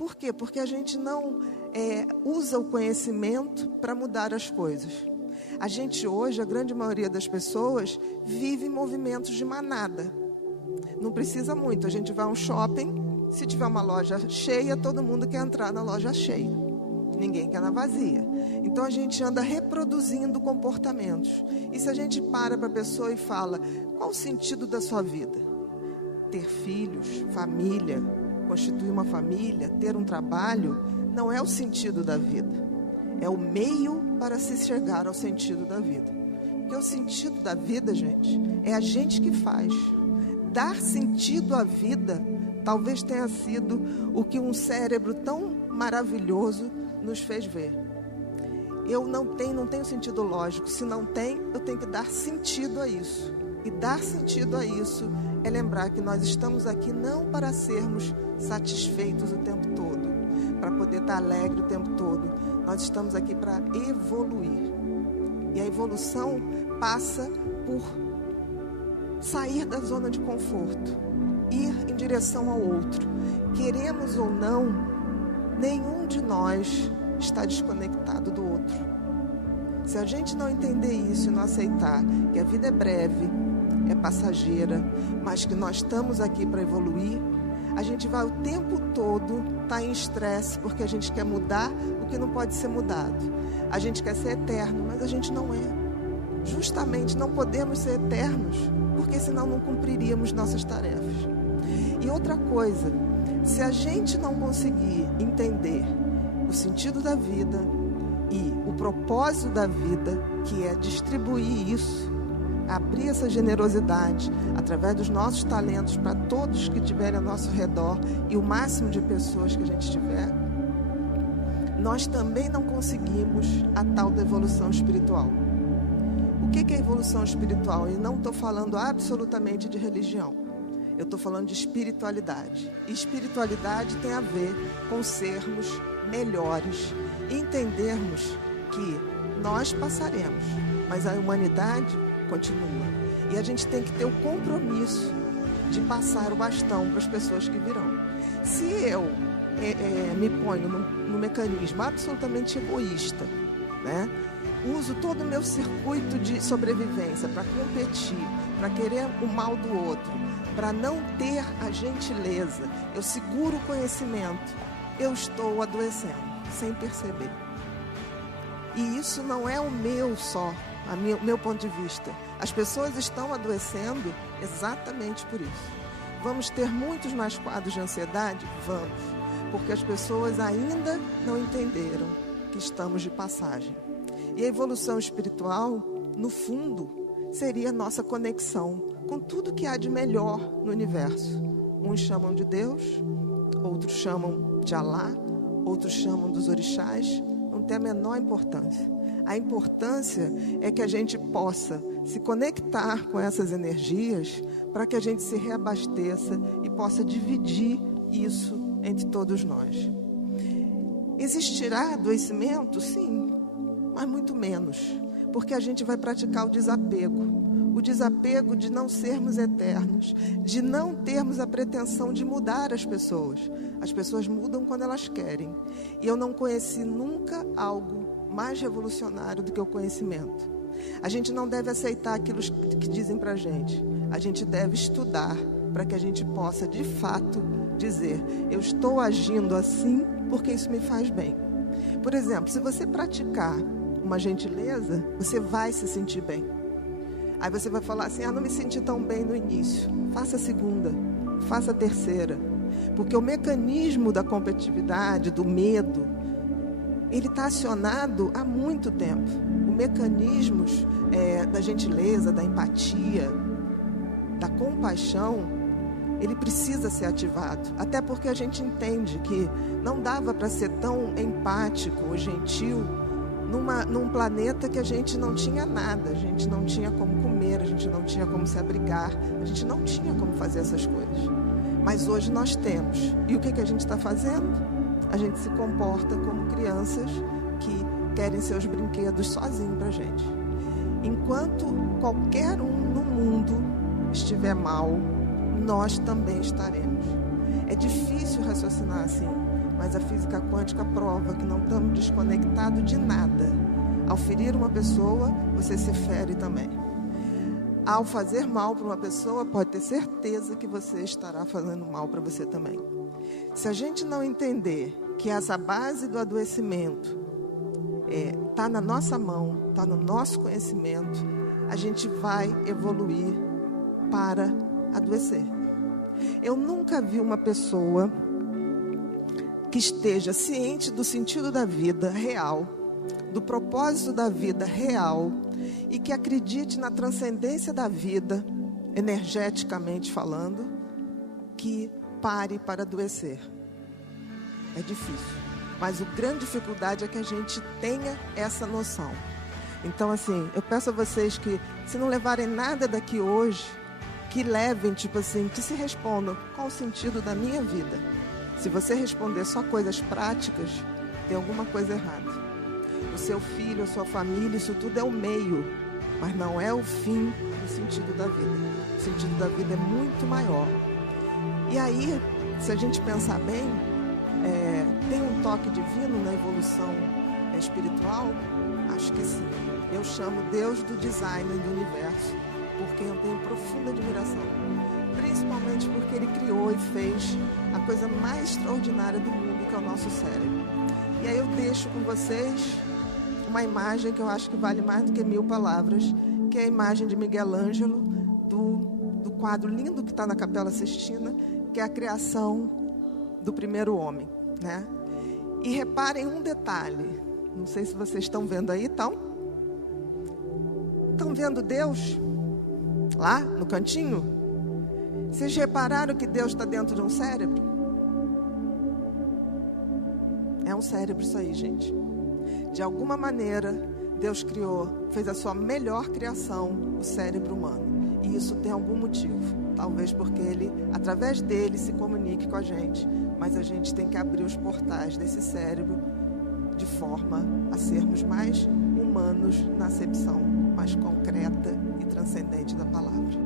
Por quê? Porque a gente não usa o conhecimento para mudar as coisas. A gente hoje, a grande maioria das pessoas, vive em movimentos de manada. Não precisa muito, a gente vai a um shopping, se tiver uma loja cheia, todo mundo quer entrar na loja cheia. Ninguém quer na vazia. Então a gente anda reproduzindo comportamentos. E se a gente para a pessoa e fala, qual o sentido da sua vida? Ter filhos, família, constituir uma família, ter um trabalho, não é o sentido da vida. É o meio para se chegar ao sentido da vida. Porque o sentido da vida, gente, é a gente que faz. Dar sentido à vida talvez tenha sido o que um cérebro tão maravilhoso nos fez ver. Eu não tenho sentido lógico. Se não tem, eu tenho que dar sentido a isso. E dar sentido a isso é lembrar que nós estamos aqui não para sermos satisfeitos o tempo todo, para poder estar alegre o tempo todo. Nós estamos aqui para evoluir. E a evolução passa por sair da zona de conforto, ir em direção ao outro. Queremos ou não, nenhum de nós está desconectado do outro. Se a gente não entender isso e não aceitar que a vida é breve, é passageira, mas que nós estamos aqui para evoluir, a gente vai o tempo todo estar em estresse, porque a gente quer mudar o que não pode ser mudado. A gente quer ser eterno, mas a gente não é. Justamente não podemos ser eternos, porque senão não cumpriríamos nossas tarefas. E outra coisa, se a gente não conseguir entender o sentido da vida e o propósito da vida, que é distribuir isso, abrir essa generosidade através dos nossos talentos para todos que estiverem ao nosso redor e o máximo de pessoas que a gente tiver, nós também não conseguimos a tal da evolução espiritual. O que é evolução espiritual? E não estou falando absolutamente de religião. Eu estou falando de espiritualidade. E espiritualidade tem a ver com sermos melhores e entendermos que nós passaremos, mas a humanidade continua. E a gente tem que ter o compromisso de passar o bastão para as pessoas que virão. Se eu me ponho no mecanismo absolutamente egoísta, né? Uso todo o meu circuito de sobrevivência para competir, para querer o mal do outro, para não ter a gentileza, eu seguro o conhecimento, eu estou adoecendo, sem perceber. E isso não é o meu só, o meu ponto de vista. As pessoas estão adoecendo exatamente por isso. Vamos ter muitos mais quadros de ansiedade? Vamos, porque as pessoas ainda não entenderam que estamos de passagem. E a evolução espiritual, no fundo, seria a nossa conexão com tudo que há de melhor no universo. Uns chamam de Deus, outros chamam de Alá, outros chamam dos orixás, não tem a menor importância. A importância é que a gente possa se conectar com essas energias para que a gente se reabasteça e possa dividir isso entre todos nós. Existirá adoecimento? Sim, mas muito menos, porque a gente vai praticar o desapego de não sermos eternos, de não termos a pretensão de mudar as pessoas. As pessoas mudam quando elas querem. E eu não conheci nunca algo mais revolucionário do que o conhecimento. A gente não deve aceitar aquilo que dizem para a gente deve estudar para que a gente possa de fato dizer, eu estou agindo assim porque isso me faz bem. Por exemplo, se você praticar uma gentileza, você vai se sentir bem. Aí você vai falar assim, não me senti tão bem no início. Faça a segunda, faça a terceira. Porque o mecanismo da competitividade, do medo, ele está acionado há muito tempo. O mecanismo da gentileza, da empatia, da compaixão, ele precisa ser ativado. Até porque a gente entende que não dava para ser tão empático ou gentil num planeta que a gente não tinha nada, a gente não tinha como comer, a gente não tinha como se abrigar, a gente não tinha como fazer essas coisas. Mas hoje nós temos. E o que a gente está fazendo? A gente se comporta como crianças que querem seus brinquedos sozinhos para a gente. Enquanto qualquer um no mundo estiver mal, nós também estaremos. É difícil raciocinar assim, mas a física quântica prova que não estamos desconectados de nada. Ao ferir uma pessoa, você se fere também. Ao fazer mal para uma pessoa, pode ter certeza que você estará fazendo mal para você também. Se a gente não entender que essa base do adoecimento está na nossa mão, está no nosso conhecimento, a gente vai evoluir para adoecer. Eu nunca vi uma pessoa que esteja ciente do sentido da vida real, do propósito da vida real, e que acredite na transcendência da vida, energeticamente falando, que pare para adoecer. É difícil, mas a grande dificuldade é que a gente tenha essa noção. Então, assim, eu peço a vocês que, se não levarem nada daqui hoje, que levem, que se respondam: qual o sentido da minha vida? Se você responder só coisas práticas, tem alguma coisa errada. O seu filho, a sua família, isso tudo é o meio, mas não é o fim do sentido da vida. O sentido da vida é muito maior. E aí, se a gente pensar bem, tem um toque divino na evolução espiritual? Acho que sim. Eu chamo Deus do design do universo, porque eu tenho profunda admiração. Principalmente porque Ele criou e fez a coisa mais extraordinária do mundo, que é o nosso cérebro. E aí eu deixo com vocês uma imagem que eu acho que vale mais do que 1000 palavras, que é a imagem de Miguel Ângelo, do quadro lindo que está na Capela Sistina, que é a criação do primeiro homem, né? E reparem um detalhe, não sei se vocês estão vendo aí, estão vendo Deus lá no cantinho? Vocês repararam que Deus está dentro de um cérebro? É um cérebro isso aí, gente. De alguma maneira, Deus criou, fez a sua melhor criação, o cérebro humano. E isso tem algum motivo. Talvez porque Ele, através dele, se comunique com a gente. Mas a gente tem que abrir os portais desse cérebro de forma a sermos mais humanos na acepção mais concreta e transcendente da palavra.